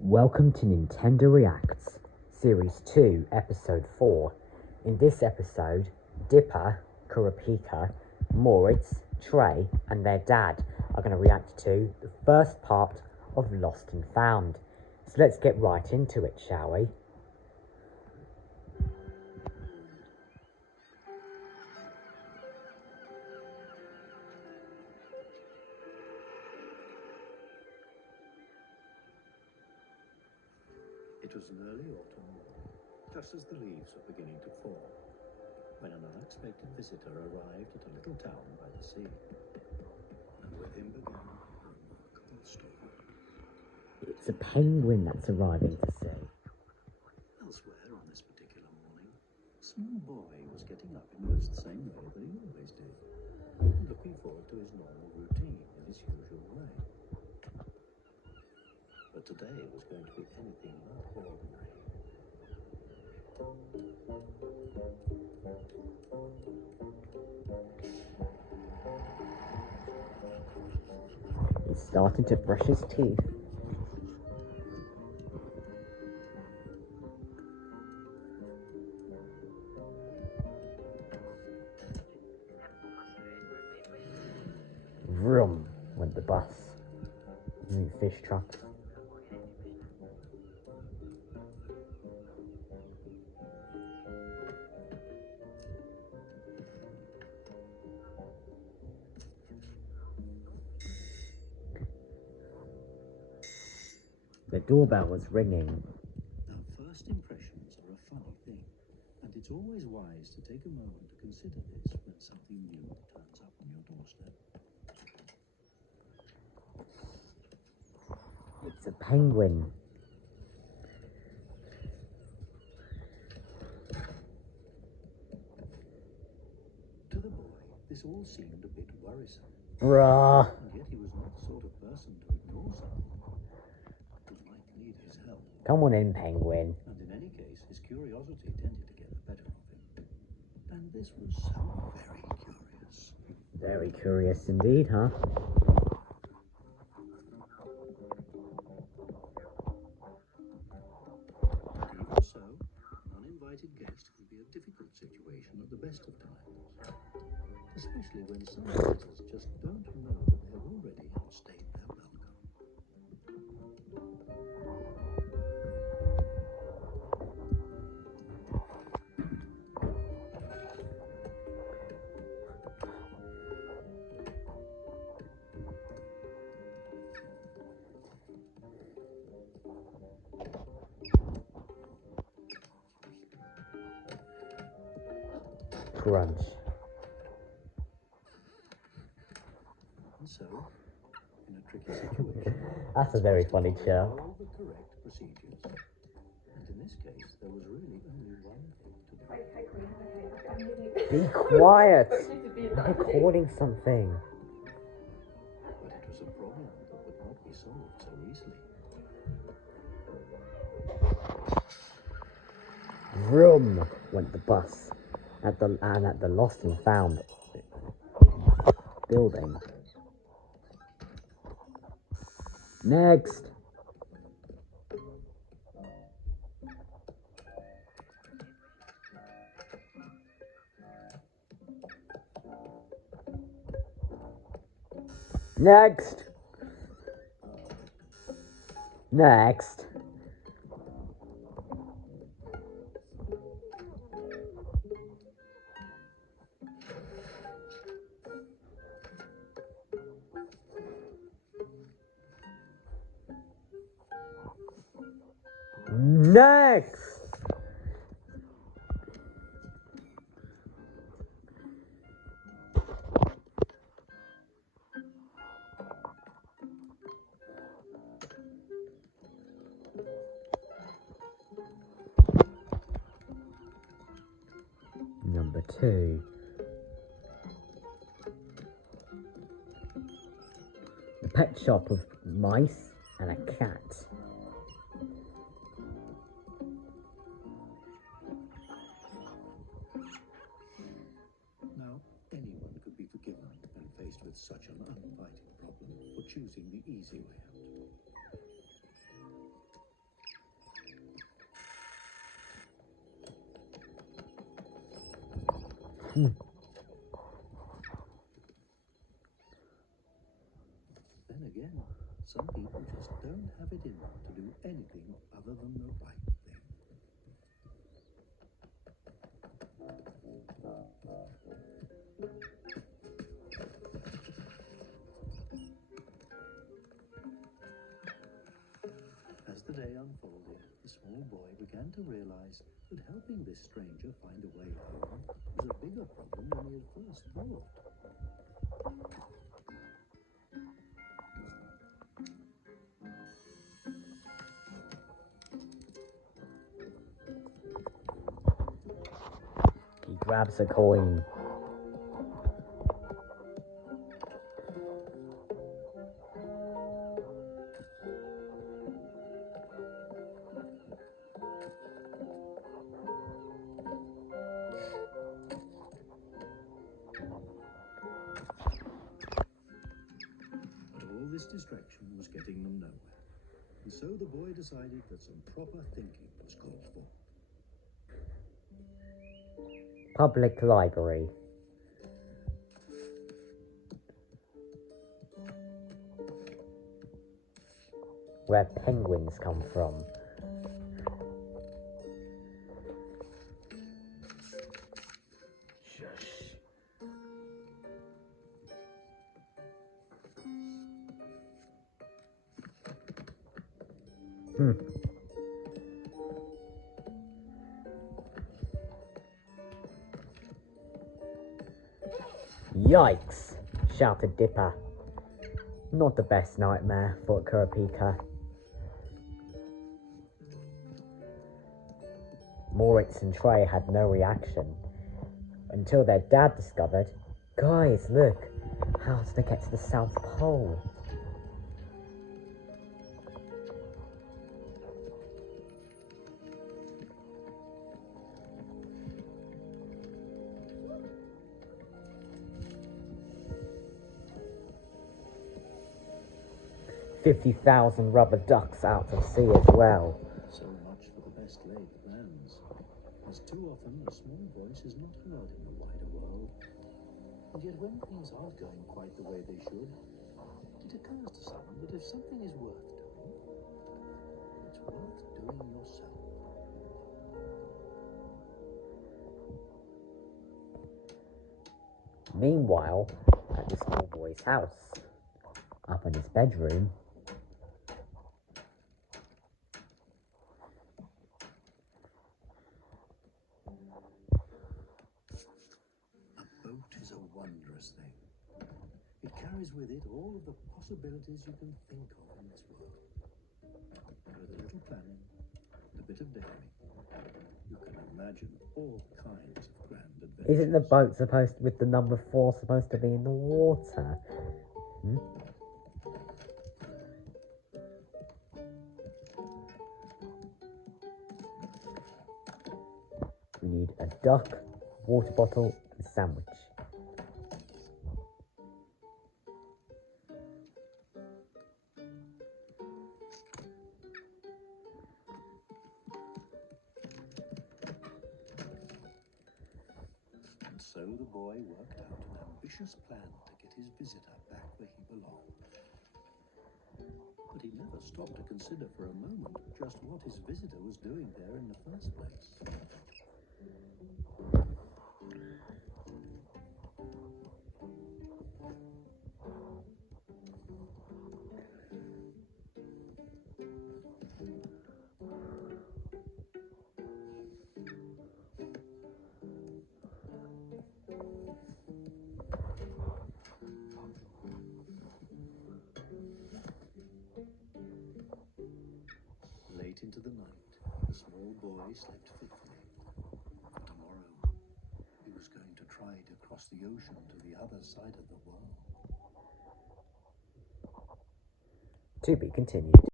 Welcome to Nintendo Reacts, Series 2, Episode 4. In this episode, Dipper, Kurapika, Moritz, Trey, and their dad are going to react to the first part of Lost and Found. So let's get right into it, shall we? It was an early autumn morning, just as the leaves were beginning to fall, when an unexpected visitor arrived at a little town by the sea. And with him began a remarkable story. It's a penguin that's arriving to sea. Elsewhere on this particular morning, a small boy was getting up in much the same way that he always did, looking forward to his normal routine in his usual way. But today was going to be anything but ordinary. He's starting to brush his teeth. Vroom went the bus. New fish truck. The doorbell was ringing. Now, first impressions are a funny thing, and it's always wise to take a moment to consider this when something new turns up on your doorstep. It's a penguin. To the boy, this all seemed a bit worrisome, Bruh. and yet he was not the sort of person to ignore someone who might need his help. Come on in, penguin. And in any case, his curiosity tended to get the better of him. And this was so very curious. Very curious indeed, huh? Even so, an uninvited guest can be a difficult situation at the best of times, especially when some visitors just don't know that they have already outstayed their welcome. Crunch. And so, in a tricky situation, That's a very funny show. all the correct procedures. And in this case, there was really only one thing to do. Be quiet. I'm recording something. But it was a problem that would not be solved so easily. Vroom went the bus at the Lost and Found building. Next. Next. Next. Next. Number 2. The pet shop of mice and a cat. Now, anyone could be forgiven when faced with such an uninvited problem for choosing the easy way out. Then again, some people just don't have it in them to do anything other than the right thing. As the day unfolded, the small boy began to realize that helping this stranger find a way home was a bigger problem than he had first thought. He grabs a coin. But all this distraction was getting them nowhere. And so the boy decided that some proper thinking was called for. Public library. Where penguins come from. Shush. Yikes! Shouted Dipper. Not the best nightmare, thought Kurapika. Moritz and Trey had no reaction until their dad discovered, guys, look, how to get to the South Pole? $50,000 rubber ducks out of sea as well. So much for the best laid plans, as too often a small voice is not heard in the wider world. And yet when things aren't going quite the way they should, it occurs to someone that if something is worth doing, it's worth doing yourself. Meanwhile, at the small boy's house, up in his bedroom, A boat is a wondrous thing. It carries with it all of the possibilities you can think of in this world. With a little planning and a bit of daring, you can imagine all kinds of grand adventures. isn't the boat with the number 4 supposed to be in the water? We need a duck, water bottle, and sandwich. And so the boy worked out an ambitious plan to get his visitor back where he belonged. But he never stopped to consider for a moment just what his visitor was doing there in the first place. Late into the night, the small boy slept fitfully. For tomorrow, he was going to try to cross the ocean to the other side of the world. To be continued.